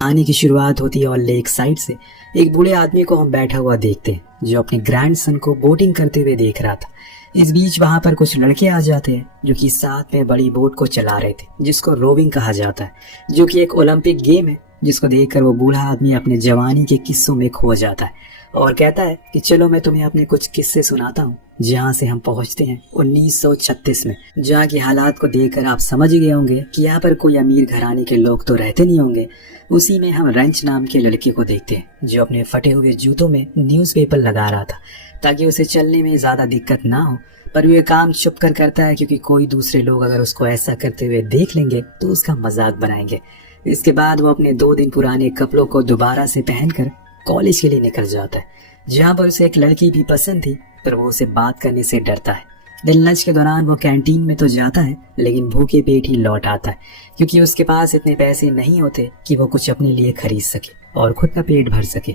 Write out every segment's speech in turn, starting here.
कहानी की शुरुआत होती है और लेक साइड से एक बूढ़े आदमी को हम बैठा हुआ देखते हैं जो अपने ग्रैंडसन को बोटिंग करते हुए देख रहा था। इस बीच वहां पर कुछ लड़के आ जाते हैं जो कि साथ में बड़ी बोट को चला रहे थे जिसको रोविंग कहा जाता है, जो कि एक ओलंपिक गेम है जिसको देखकर वो बूढ़ा आदमी अपने जवानी के किस्सों में खो जाता है और कहता है कि चलो मैं तुम्हें अपने कुछ किस्से सुनाता हूँ। जहाँ से हम पहुँचते हैं 1936 में, जहाँ की हालात को देखकर आप समझ गए होंगे कि यहाँ पर कोई अमीर घराने के लोग तो रहते नहीं होंगे। उसी में हम रेंच नाम के लड़के को देखते हैं जो अपने फटे हुए जूतों में न्यूज़पेपर लगा रहा था ताकि उसे चलने में ज्यादा दिक्कत ना हो, पर वो ये काम छुप कर करता है क्योंकि कोई दूसरे लोग अगर उसको ऐसा करते हुए देख लेंगे तो उसका मजाक बनाएंगे। इसके बाद वो अपने 2 दिन पुराने कपड़ों को दोबारा से पहनकर कॉलेज के लिए निकल जाता है, जहाँ पर उसे एक लड़की भी पसंद थी पर वो उसे बात करने से डरता है। दिन लंच के दौरान वो कैंटीन में तो जाता है लेकिन भूखे पेट ही लौट आता है क्योंकि उसके पास इतने पैसे नहीं होते कि वो कुछ अपने लिए खरीद सके और खुद का पेट भर सके।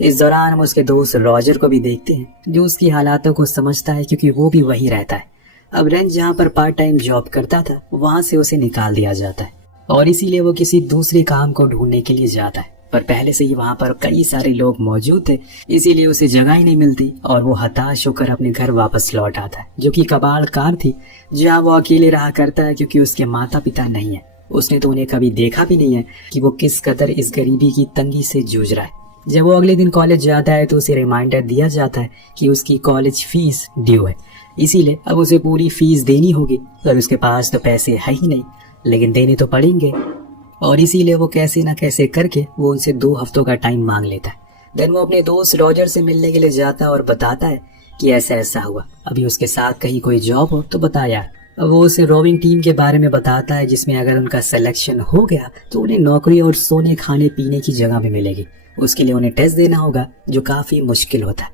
इस दौरान हम उसके दोस्त रॉजर को भी देखते हैं जो उसकी हालातों को समझता है क्योंकि वो भी वहीं रहता है। अब रेंच जहाँ पर पार्ट टाइम जॉब करता था वहां से उसे निकाल दिया जाता है और इसीलिए वो किसी दूसरे काम को ढूंढने के लिए जाता है, पर पहले से ही वहां पर कई सारे लोग मौजूद थे इसीलिए उसे जगह ही नहीं मिलती और वो हताश होकर अपने घर वापस लौट आता है, जो कि कबाड़ कार थी जहाँ वो अकेले रहा करता है क्योंकि उसके माता पिता नहीं है। उसने तो उन्हें कभी देखा भी नहीं है कि वो किस कदर इस गरीबी की तंगी से जूझ रहा है। जब वो अगले दिन कॉलेज जाता है तो उसे रिमाइंडर दिया जाता है कि उसकी कॉलेज फीस ड्यू है, इसीलिए अब उसे पूरी फीस देनी होगी और उसके पास तो पैसे है ही नहीं लेकिन देने तो पड़ेंगे और इसीलिए वो कैसे ना कैसे करके वो उनसे 2 हफ्तों का टाइम मांग लेता है। देन वो अपने दोस्त रॉजर से मिलने के लिए जाता है और बताता है कि ऐसा ऐसा हुआ, अभी उसके साथ कहीं कोई जॉब हो तो बता यार। अब वो उसे रोविंग टीम के बारे में बताता है जिसमें अगर उनका सिलेक्शन हो गया तो उन्हें नौकरी और सोने खाने पीने की जगह भी मिलेगी। उसके लिए उन्हें टेस्ट देना होगा जो काफी मुश्किल होता है,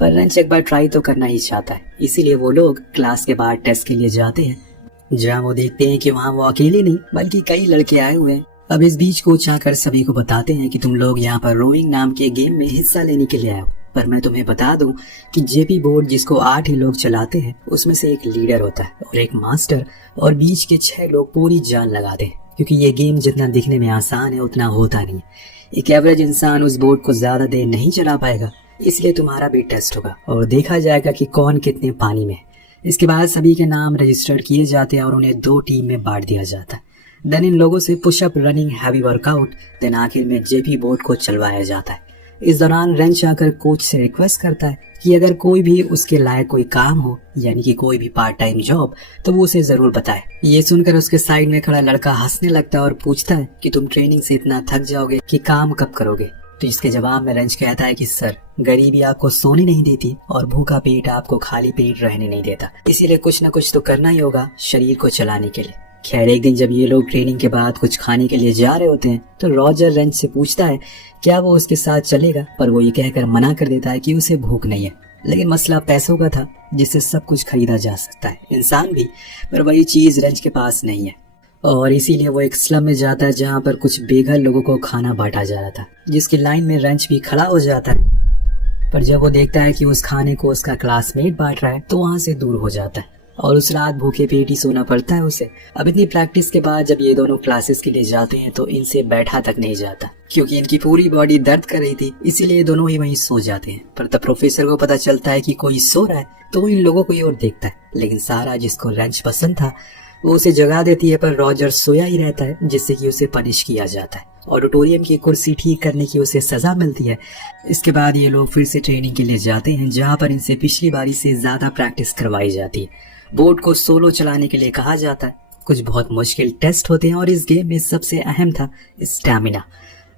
पर रेंच एक बार ट्राई तो करना ही चाहता है, इसीलिए वो लोग क्लास के बाहर टेस्ट के लिए जाते हैं जहाँ वो देखते हैं कि वहाँ वो अकेले नहीं बल्कि कई लड़के आए हुए हैं। अब इस बीच कोच आकर सभी को बताते हैं कि तुम लोग यहाँ पर रोविंग नाम के गेम में हिस्सा लेने के लिए आए हो, पर मैं तुम्हें बता दूं कि जेपी बोर्ड जिसको 8 ही लोग चलाते हैं उसमें से एक लीडर होता है और एक मास्टर और बीच के 6 लोग पूरी जान लगाते हैं क्योंकि ये गेम जितना दिखने में आसान है उतना होता नहीं है। एक एवरेज इंसान उस बोर्ड को ज्यादा देर नहीं चला पाएगा, इसलिए तुम्हारा भी टेस्ट होगा और देखा जाएगा कि कौन कितने पानी में है। इसके बाद सभी के नाम रजिस्टर्ड किए जाते हैं और उन्हें 2 टीम में बांट दिया जाता है। देन इन लोगों से pushup, running, heavy workout, then आखिर में जेपी बोर्ड को चलवाया जाता है। इस दौरान रेंच आकर कोच से रिक्वेस्ट करता है कि अगर कोई भी उसके लायक कोई काम हो यानी कि कोई भी पार्ट टाइम जॉब तो वो उसे जरूर बताए। ये सुनकर उसके साइड में खड़ा लड़का हंसने लगता है और पूछता है कि तुम ट्रेनिंग से इतना थक जाओगे कि काम कब करोगे। तो इसके जवाब में रेंच कहता है कि सर, गरीबी आपको सोने नहीं देती और भूखा पेट आपको खाली पेट रहने नहीं देता, इसीलिए कुछ न कुछ तो करना ही होगा शरीर को चलाने के लिए। खैर एक दिन जब ये लोग ट्रेनिंग के बाद कुछ खाने के लिए जा रहे होते हैं तो रॉजर रेंच से पूछता है क्या वो उसके साथ चलेगा, पर वो ये कहकर मना कर देता है कि उसे भूख नहीं है। लेकिन मसला पैसों का था जिससे सब कुछ खरीदा जा सकता है, इंसान भी, पर वही चीज रेंच के पास नहीं है और इसीलिए वो एक स्लम में जाता है जहाँ पर कुछ बेघर लोगों को खाना बांटा जा रहा था, जिसकी लाइन में रेंच भी खड़ा हो जाता है। पर जब वो देखता है कि उस खाने को उसका क्लासमेट बांट रहा है तो वहां से दूर हो जाता है और उस रात भूखे पेट ही सोना पड़ता है उसे। अब इतनी प्रैक्टिस के बाद जब ये दोनों क्लासेस के लिए जाते हैं तो इनसे बैठा तक नहीं जाता क्योंकि इनकी पूरी बॉडी दर्द कर रही थी, इसीलिए दोनों ही वहीं सो जाते हैं। पर तब प्रोफेसर को पता चलता है कि कोई सो रहा है तो वो इन लोगों को ही और देखता है, लेकिन सारा जिसको रेंच पसंद था वो उसे जगा देती है, पर रॉजर सोया ही रहता है जिससे कि उसे पनिश किया जाता है। ऑडिटोरियम की कुर्सी ठीक करने की उसे सजा मिलती है। इसके बाद ये लोग फिर से ट्रेनिंग के लिए जाते हैं जहाँ पर इनसे पिछली बारी से ज्यादा प्रैक्टिस करवाई जाती है। बोर्ड को सोलो चलाने के लिए कहा जाता है। कुछ बहुत मुश्किल टेस्ट होते हैं और इस गेम में सबसे अहम था स्टैमिना,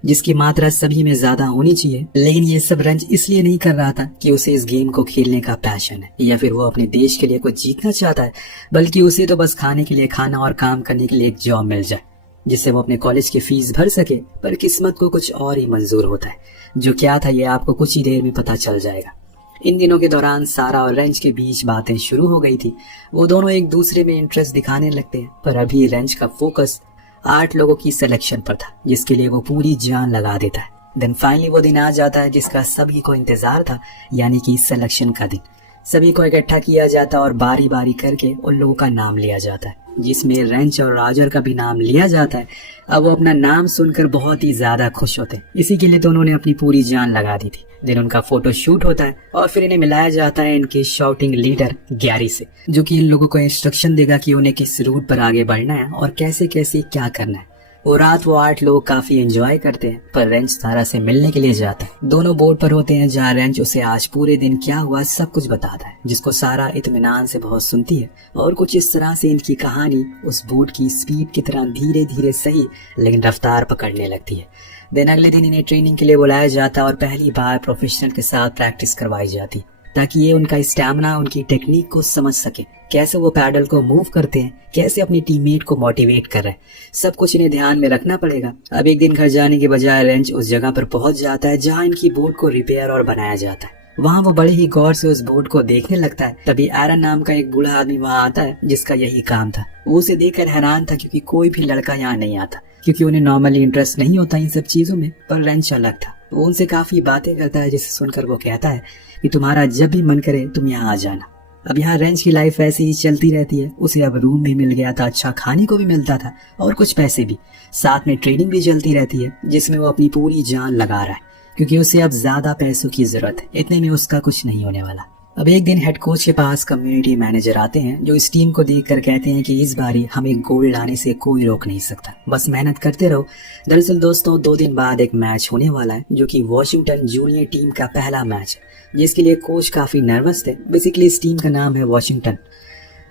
जिसकी मात्रा सभी में ज्यादा होनी चाहिए। लेकिन ये सब रेंच इसलिए नहीं कर रहा था कि उसे इस गेम को खेलने का पैशन है या फिर वो अपने देश के लिए कुछ जीतना चाहता है, बल्कि उसे तो बस खाने के लिए खाना और काम करने के लिए एक जॉब मिल जाए जिससे वो अपने कॉलेज की फीस भर सके। पर किस्मत को कुछ और ही मंजूर होता है, जो क्या था ये आपको कुछ ही देर में पता चल जाएगा। इन दिनों के दौरान सारा और रेंच के बीच बातें शुरू हो गई थी। वो दोनों एक दूसरे में इंटरेस्ट दिखाने लगते हैं, पर अभी रेंच का फोकस 8 लोगों की सिलेक्शन पर था जिसके लिए वो पूरी जान लगा देता है। देन फाइनली वो दिन आ जाता है जिसका सभी को इंतजार था, यानी कि सिलेक्शन का दिन। सभी को इकट्ठा किया जाता और बारी बारी करके उन लोगों का नाम लिया जाता है। जिसमें रेंच और रॉजर का भी नाम लिया जाता है। अब वो अपना नाम सुनकर बहुत ही ज्यादा खुश होते हैं। इसी के लिए तो उन्होंने अपनी पूरी जान लगा दी थी। दिन उनका फोटो शूट होता है और फिर इन्हें मिलाया जाता है इनके शाउटिंग लीडर गैरी से, जो कि इन लोगों को इंस्ट्रक्शन देगा कि उन्हें किस रूट पर आगे बढ़ना है और कैसे कैसे क्या करना है। वो रात वो 8 लोग काफी एंजॉय करते हैं, पर रेंच तारा से मिलने के लिए जाता है। दोनों बोर्ड पर होते हैं जहाँ रेंच उसे आज पूरे दिन क्या हुआ सब कुछ बताता है, जिसको सारा इत्मीनान से बहुत सुनती है। और कुछ इस तरह से इनकी कहानी उस बोट की स्पीड की तरह धीरे धीरे सही लेकिन रफ्तार पकड़ने लगती है। दिन अगले दिन इन्हें ट्रेनिंग के लिए बुलाया जाता और पहली बार प्रोफेशनल के साथ प्रैक्टिस करवाई जाती, ताकि ये उनका स्टैमिना, उनकी टेक्निक को समझ सके, कैसे वो पैडल को मूव करते हैं, कैसे अपने टीममेट को मोटिवेट कर रहे हैं। सब कुछ इन्हें ध्यान में रखना पड़ेगा। अब एक दिन घर जाने के बजाय रेंच उस जगह पर पहुंच जाता है जहां इनकी बोट को रिपेयर और बनाया जाता है। वहां वो बड़े ही गौर से उस बोट को देखने लगता है। तभी एरन नाम का एक बूढ़ा आदमी वहां आता है जिसका यही काम था। वो उसे देखकर हैरान था क्योंकि कोई भी लड़का यहाँ नहीं आता, क्योंकि उन्हें नॉर्मली इंटरेस्ट नहीं होता इन सब चीजों में। पर रेंच अलग था। वो उनसे काफी बातें करता है, जिसे सुनकर वो कहता है कि तुम्हारा जब भी मन करे तुम यहाँ आ जाना। अब यहाँ रेंच की लाइफ ऐसे ही चलती रहती है। उसे अब रूम भी मिल गया था, अच्छा खाने को भी मिलता था और कुछ पैसे भी। साथ में ट्रेनिंग भी चलती रहती है जिसमें वो अपनी पूरी जान लगा रहा है, क्योंकि उसे अब ज्यादा पैसों की जरूरत है। इतने में उसका कुछ नहीं होने वाला। अब एक दिन हेड कोच के पास कम्युनिटी मैनेजर आते हैं, जो इस टीम को देखकर कहते हैं कि इस बारी हमें गोल्ड लाने से कोई रोक नहीं सकता, बस मेहनत करते रहो। दरअसल दोस्तों 2 दिन बाद एक मैच होने वाला है, जो कि वॉशिंगटन जूनियर टीम का पहला मैच है, जिसके लिए कोच काफी नर्वस थे। बेसिकली इस टीम का नाम है वॉशिंगटन।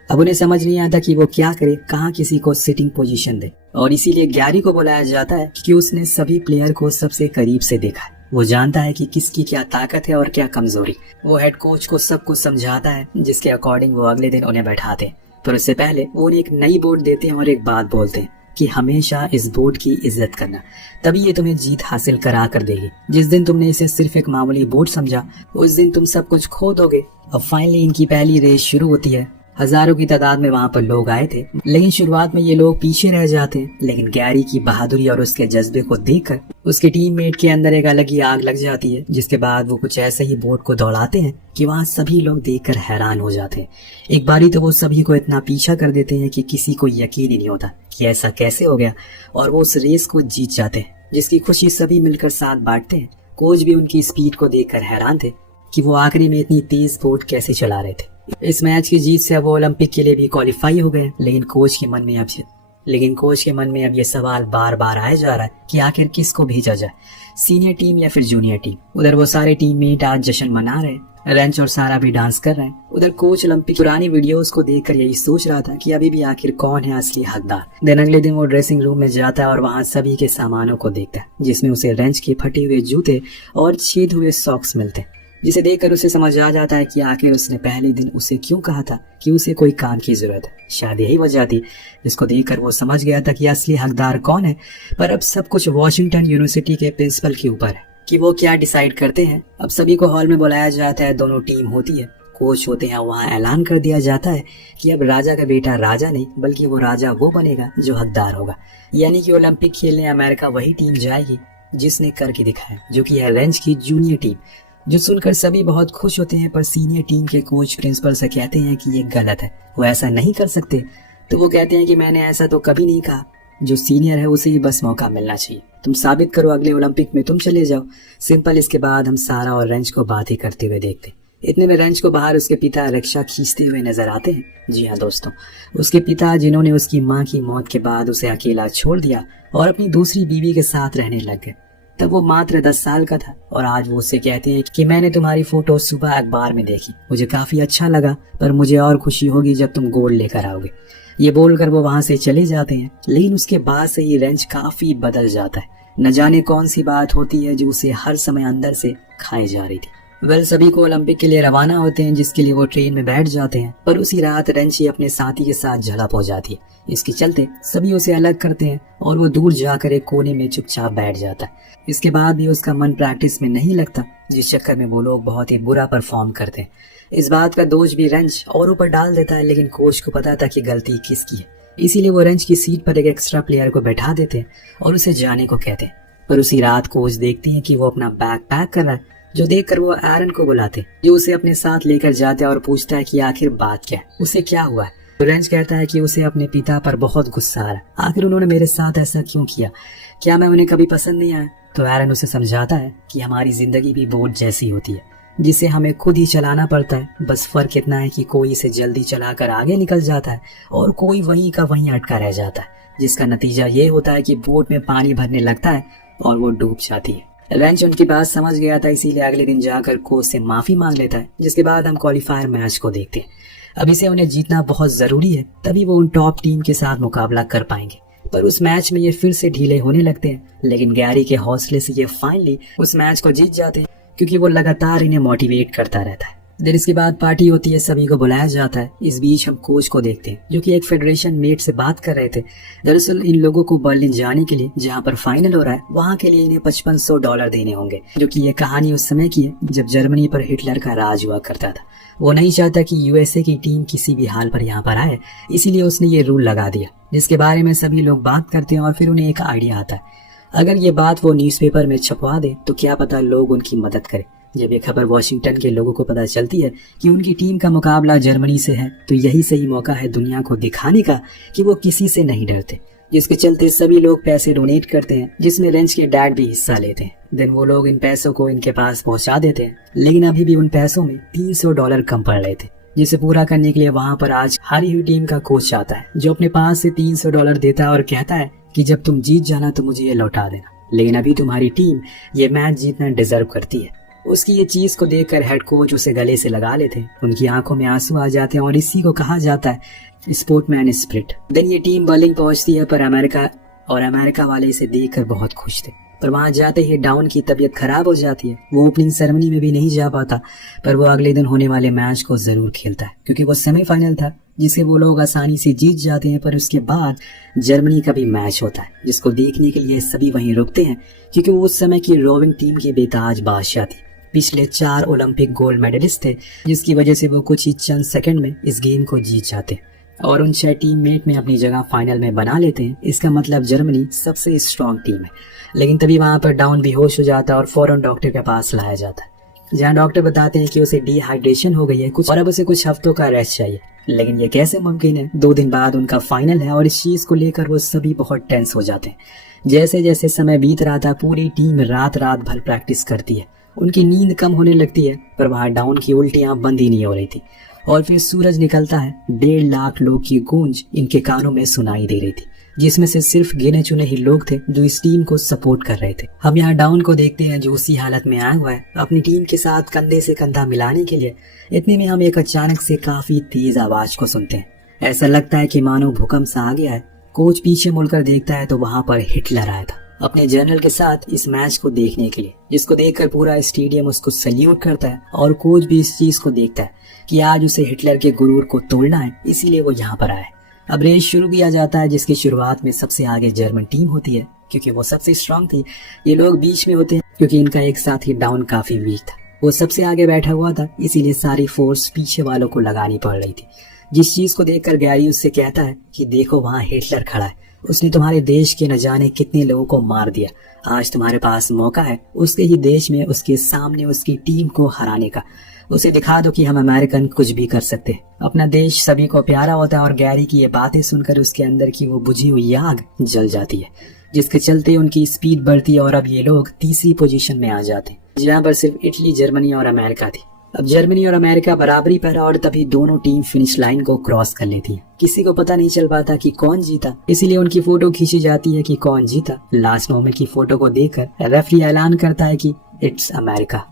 अब उन्हें समझ नहीं आता कि वो क्या करे, कहाँ किसी को सिटिंग पोजीशन दे, और इसीलिए गैरी को बुलाया जाता है क्योंकि उसने सभी प्लेयर को सबसे करीब से देखा है। वो जानता है कि किसकी क्या ताकत है और क्या कमजोरी। वो हेड कोच को सब कुछ समझाता है, जिसके अकॉर्डिंग वो अगले दिन उन्हें बैठाते हैं। पर उससे पहले वो उन्हें एक नई बोर्ड देते हैं और एक बात बोलते हैं कि हमेशा इस बोर्ड की इज्जत करना, तभी ये तुम्हें जीत हासिल करा कर देगी। जिस दिन तुमने इसे सिर्फ एक मामूली बोर्ड समझा, उस दिन तुम सब कुछ खो दोगे। अब फाइनली इनकी पहली रेस शुरू होती है। हजारों की तादाद में वहां पर लोग आए थे, लेकिन शुरुआत में ये लोग पीछे रह जाते हैं। लेकिन गैरी की बहादुरी और उसके जज्बे को देखकर उसके टीममेट के अंदर एक अलग ही आग लग जाती है, जिसके बाद वो कुछ ऐसे ही बोट को दौड़ाते हैं कि वहाँ सभी लोग देखकर हैरान हो जाते हैं। एक बारी तो वो सभी को इतना पीछा कर देते हैं कि किसी को यकीन ही नहीं होता कि ऐसा कैसे हो गया, और वो उस रेस को जीत जाते हैं, जिसकी खुशी सभी मिलकर साथ बांटते हैं। कोच भी उनकी स्पीड को देखकर हैरान थे कि वो आखिरी में इतनी तेज बोट कैसे चला रहे थे। इस मैच की जीत से अब वो ओलंपिक के लिए भी क्वालिफाई हो गए। लेकिन कोच के मन में अब ये सवाल बार बार आया जा रहा है कि आखिर किसको भेजा जाए, सीनियर टीम या फिर जूनियर टीम। उधर वो सारे टीममेट आज जश्न मना रहे, रेंच और सारा भी डांस कर रहे हैं। उधर कोच ओलंपिक पुरानी वीडियोस को देखकर यही सोच रहा था कि अभी भी आखिर कौन है असली हकदार। दिन अगले दिन वो ड्रेसिंग रूम में जाता है और वहाँ सभी के सामानों को देखता है, जिसमें उसे रेंच के फटे हुए जूते और छेद हुए सॉक्स मिलते हैं, जिसे देखकर उसे समझ आ जाता है कि आखिर उसने पहले दिन उसे क्यों कहा था कि उसे कोई काम की जरूरत है। शायद यही वजह थी जिसको देखकर वो समझ गया था कि असली हकदार कौन है। पर अब सब कुछ वॉशिंगटन यूनिवर्सिटी के प्रिंसिपल के ऊपर है कि वो क्या डिसाइड करते हैं। अब सभी को हॉल में बुलाया जाता है, दोनों टीम होती है, कोच होते हैं। वहाँ ऐलान कर दिया जाता है कि अब राजा का बेटा राजा नहीं, बल्कि वो राजा वो बनेगा जो हकदार होगा। यानी कि ओलंपिक खेलने अमेरिका वही टीम जाएगी जिसने करके दिखाया, जो कि है रेंच की जूनियर टीम। जो सुनकर सभी बहुत खुश होते हैं, पर सीनियर टीम के कोच प्रिंसिपल से कहते हैं कि ये गलत है, वो ऐसा नहीं कर सकते। तो वो कहते हैं कि मैंने ऐसा तो कभी नहीं कहा, जो सीनियर है उसे ही बस मौका मिलना चाहिए, तुम साबित करो, अगले ओलंपिक में तुम चले जाओ, सिंपल। इसके बाद हम सारा और रेंच को बात ही करते हुए देखते। इतने में रेंच को बाहर उसके पिता रिक्शा खींचते हुए नजर आते हैं। जी हाँ दोस्तों, उसके पिता जिन्होंने उसकी माँ की मौत के बाद उसे अकेला छोड़ दिया और अपनी दूसरी बीवी के साथ रहने लग गए। तब वो मात्र 10 साल का था और आज वो उससे कहते हैं कि मैंने तुम्हारी फोटो सुबह अखबार में देखी, मुझे काफी अच्छा लगा, पर मुझे और खुशी होगी जब तुम गोल्ड लेकर आओगे। ये बोलकर वो वहां से चले जाते हैं। लेकिन उसके बाद से ही रेंच काफी बदल जाता है। न जाने कौन सी बात होती है जो उसे हर समय अंदर से खाए जा रही थी। सभी को ओलंपिक के लिए रवाना होते हैं, जिसके लिए वो ट्रेन में बैठ जाते हैं। पर उसी रात रेंची अपने साथी के साथ झड़प हो जाती है। इसके चलते सभी उसे अलग करते हैं और वो दूर जाकर एक कोने में चुपचाप बैठ जाता है। इसके बाद भी उसका मन प्रैक्टिस में नहीं लगता, जिस चक्कर में वो लोग बहुत ही बुरा परफॉर्म करते हैं। इस बात का दोष भी रेंच और ऊपर डाल देता है, लेकिन कोच को पता था कि गलती किसकी है। इसीलिए वो रेंच की सीट पर एक एक्स्ट्रा प्लेयर को बैठा देते हैं और उसे जाने को कहते हैं। पर उसी रात कोच देखती है कि वो अपना बैग पैक कर रहा है, जो देखकर वो एरन को बुलाते, जो उसे अपने साथ लेकर जाता है और पूछता है कि आखिर बात क्या है, उसे क्या हुआ है। तो रेंच कहता है कि उसे अपने पिता पर बहुत गुस्सा आ रहा है, आखिर उन्होंने मेरे साथ ऐसा क्यों किया, क्या मैं उन्हें कभी पसंद नहीं आया। तो एरन उसे समझाता है कि हमारी जिंदगी भी बोट जैसी होती है जिसे हमें खुद ही चलाना पड़ता है, बस फर्क इतना है कि कोई इसे जल्दी चलाकर आगे निकल जाता है और कोई वहीं का वहीं अटका रह जाता है, जिसका नतीजा ये होता है कि बोट में पानी भरने लगता है और वो डूब जाती है। रेंच उनकी बात समझ गया था, इसीलिए अगले दिन जाकर कोच से माफी मांग लेता है, जिसके बाद हम क्वालिफायर मैच को देखते हैं। अभी से उन्हें जीतना बहुत जरूरी है, तभी वो उन टॉप टीम के साथ मुकाबला कर पाएंगे। पर उस मैच में ये फिर से ढीले होने लगते हैं, लेकिन गैरी के हौसले से ये फाइनली उस मैच को जीत जाते हैं, क्योंकि वो लगातार इन्हें मोटिवेट करता रहता है। देर इसके बाद पार्टी होती है, सभी को बुलाया जाता है। इस बीच हम कोच को देखते हैं जो कि एक फेडरेशन मेट से बात कर रहे थे। दरअसल इन लोगों को बर्लिन जाने के लिए, जहां पर फाइनल हो रहा है, वहां के लिए इन्हें $5500 देने होंगे, जो कि ये कहानी उस समय की है जब जर्मनी पर हिटलर का राज हुआ करता था। वो नहीं चाहता कि यूएसए की टीम किसी भी हाल पर यहाँ पर आए, इसीलिए उसने ये रूल लगा दिया, जिसके बारे में सभी लोग बात करते हैं और फिर उन्हें एक आइडिया आता है, अगर ये बात वो न्यूज़पेपर में छपवा दे तो क्या पता लोग उनकी मदद करें। जब ये खबर वॉशिंगटन के लोगों को पता चलती है कि उनकी टीम का मुकाबला जर्मनी से है, तो यही सही मौका है दुनिया को दिखाने का कि वो किसी से नहीं डरते, जिसके चलते सभी लोग पैसे डोनेट करते हैं, जिसमें रेंच के डैड भी हिस्सा लेते हैं। देन वो लोग इन पैसों को इनके पास पहुंचा देते हैं, लेकिन अभी भी उन पैसों में $300 कम पड़ रहे थे, जिसे पूरा करने के लिए वहां पर आज हारी हुई टीम का कोच आता है, जो अपने पास से $300 देता है और कहता है कि जब तुम जीत जाना तो मुझे ये लौटा देना, लेकिन अभी तुम्हारी टीम ये मैच जीतना डिजर्व करती है। उसकी ये चीज को देखकर हेड कोच उसे गले से लगा लेते हैं, उनकी आंखों में आंसू आ जाते हैं और इसी को कहा जाता है स्पोर्टमैन स्पिरिट। देन ये टीम बर्लिन पहुंचती है, पर अमेरिका वाले इसे देखकर बहुत खुश थे, पर वहां जाते ही डाउन की तबीयत खराब हो जाती है। वो ओपनिंग सेरेमनी में भी नहीं जा पाता, पर वो अगले दिन होने वाले मैच को जरूर खेलता है, क्योंकि वो सेमीफाइनल था जिसे वो लोग आसानी से जीत जाते हैं। पर उसके बाद जर्मनी का भी मैच होता है, जिसको देखने के लिए सभी वहीं रुकते हैं, क्योंकि वो उस समय की रोविंग टीम की बेताज बादशाह थी। पिछले 4 ओलंपिक गोल्ड मेडलिस्ट थे, जिसकी वजह से वो कुछ ही चंद सेकंड में इस गेम को जीत जाते और उन 6 टीममेट में अपनी जगह फाइनल में बना लेते हैं। इसका मतलब जर्मनी सबसे स्ट्रॉन्ग टीम है। लेकिन तभी वहां पर डाउन बेहोश हो जाता है और फौरन डॉक्टर के पास लाया जाता है, जहां डॉक्टर बताते हैं कि उसे डिहाइड्रेशन हो गई है कुछ और अब उसे कुछ हफ्तों का रेस्ट चाहिए। लेकिन ये कैसे मुमकिन है? 2 दिन बाद उनका फाइनल है और इस चीज को लेकर वो सभी बहुत टेंस हो जाते हैं। जैसे जैसे समय बीत रहा था, पूरी टीम रात भर प्रैक्टिस करती है। उनकी नींद कम होने लगती है, पर वहां डाउन की उल्टियां बंद ही नहीं हो रही थी। और फिर सूरज निकलता है, 1.5 लाख लोग की गूंज इनके कानों में सुनाई दे रही थी, जिसमें से सिर्फ गिने चुने ही लोग थे जो इस टीम को सपोर्ट कर रहे थे। हम यहाँ डाउन को देखते हैं जो उसी हालत में आया हुआ है अपनी टीम के साथ कंधे से कंधा मिलाने के लिए। इतने में हम एक अचानक से काफी तेज आवाज को सुनते हैं। ऐसा लगता है कि मानो भूकंप सा आ गया है। कोच पीछे मुड़कर देखता है तो वहां पर हिटलर आया था अपने जनरल के साथ इस मैच को देखने के लिए, जिसको देखकर पूरा स्टेडियम उसको सल्यूट करता है। और कोच भी इस चीज को देखता है कि आज उसे हिटलर के गुरूर को तोड़ना है, इसीलिए वो यहाँ पर आया है। अब रेस शुरू किया जाता है, जिसकी शुरुआत में सबसे आगे जर्मन टीम होती है, क्योंकि वो सबसे स्ट्रांग थी। ये लोग बीच में होते हैं, क्योंकि इनका एक साथी डाउन काफी वीक था। वो सबसे आगे बैठा हुआ था, इसीलिए सारी फोर्स पीछे वालों को लगानी पड़ रही थी। जिस चीज को देखकर गैरी उससे कहता है कि देखो वहाँ हिटलर खड़ा है, उसने तुम्हारे देश के न जाने कितने लोगों को मार दिया। आज तुम्हारे पास मौका है उसके ही देश में उसके सामने उसकी टीम को हराने का। उसे दिखा दो कि हम अमेरिकन कुछ भी कर सकते हैं। अपना देश सभी को प्यारा होता है। और गैरी की ये बातें सुनकर उसके अंदर की वो बुझी हुई आग जल जाती है, जिसके चलते उनकी स्पीड बढ़ती है और अब ये लोग तीसरी पोजीशन में आ जाते हैं, जहाँ पर सिर्फ इटली, जर्मनी और अमेरिका थी। अब जर्मनी और अमेरिका बराबरी पर और तभी दोनों टीम फिनिश लाइन को क्रॉस कर लेती है। किसी को पता नहीं चल पाता कि कौन जीता, इसीलिए उनकी फोटो खींची जाती है कि कौन जीता। लास्ट मोमेंट की फोटो को देखकर रेफरी ऐलान करता है कि इट्स अमेरिका,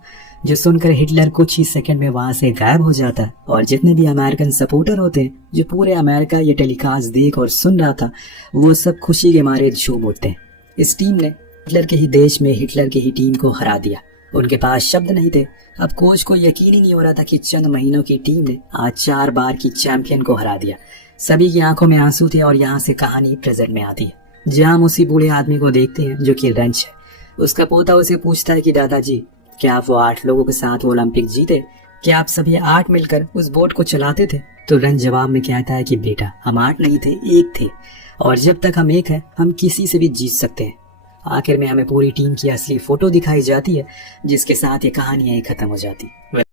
जो सुनकर हिटलर कुछ ही सेकंड में वहां से गायब हो जाता है। और जितने भी अमेरिकन सपोर्टर होते हैं जो पूरे अमेरिका ये टेलीकास्ट देख और सुन रहा था, वो सब खुशी के मारे झूम उठते हैं। इस टीम ने हिटलर के ही देश में हिटलर की ही टीम को हरा दिया। उनके पास शब्द नहीं थे। अब कोच को यकीन ही नहीं हो रहा था कि चंद महीनों की टीम ने आज 4 बार की चैंपियन को हरा दिया। सभी की आंखों में आंसू थे और यहाँ से कहानी प्रेजेंट में आती है, जहाँ हम उसी बूढ़े आदमी को देखते हैं जो कि रेंच है। उसका पोता उसे पूछता है कि दादाजी, क्या आप वो 8 लोगों के साथ ओलंपिक जीते? क्या आप सभी 8 मिलकर उस बोट को चलाते थे? तो रेंच जवाब में कहता है कि बेटा, हम 8 नहीं थे, 1 थे, और जब तक हम एक हैं हम किसी से भी जीत सकते हैं। आखिर में हमें पूरी टीम की असली फोटो दिखाई जाती है, जिसके साथ ये कहानी यहीं खत्म हो जाती है।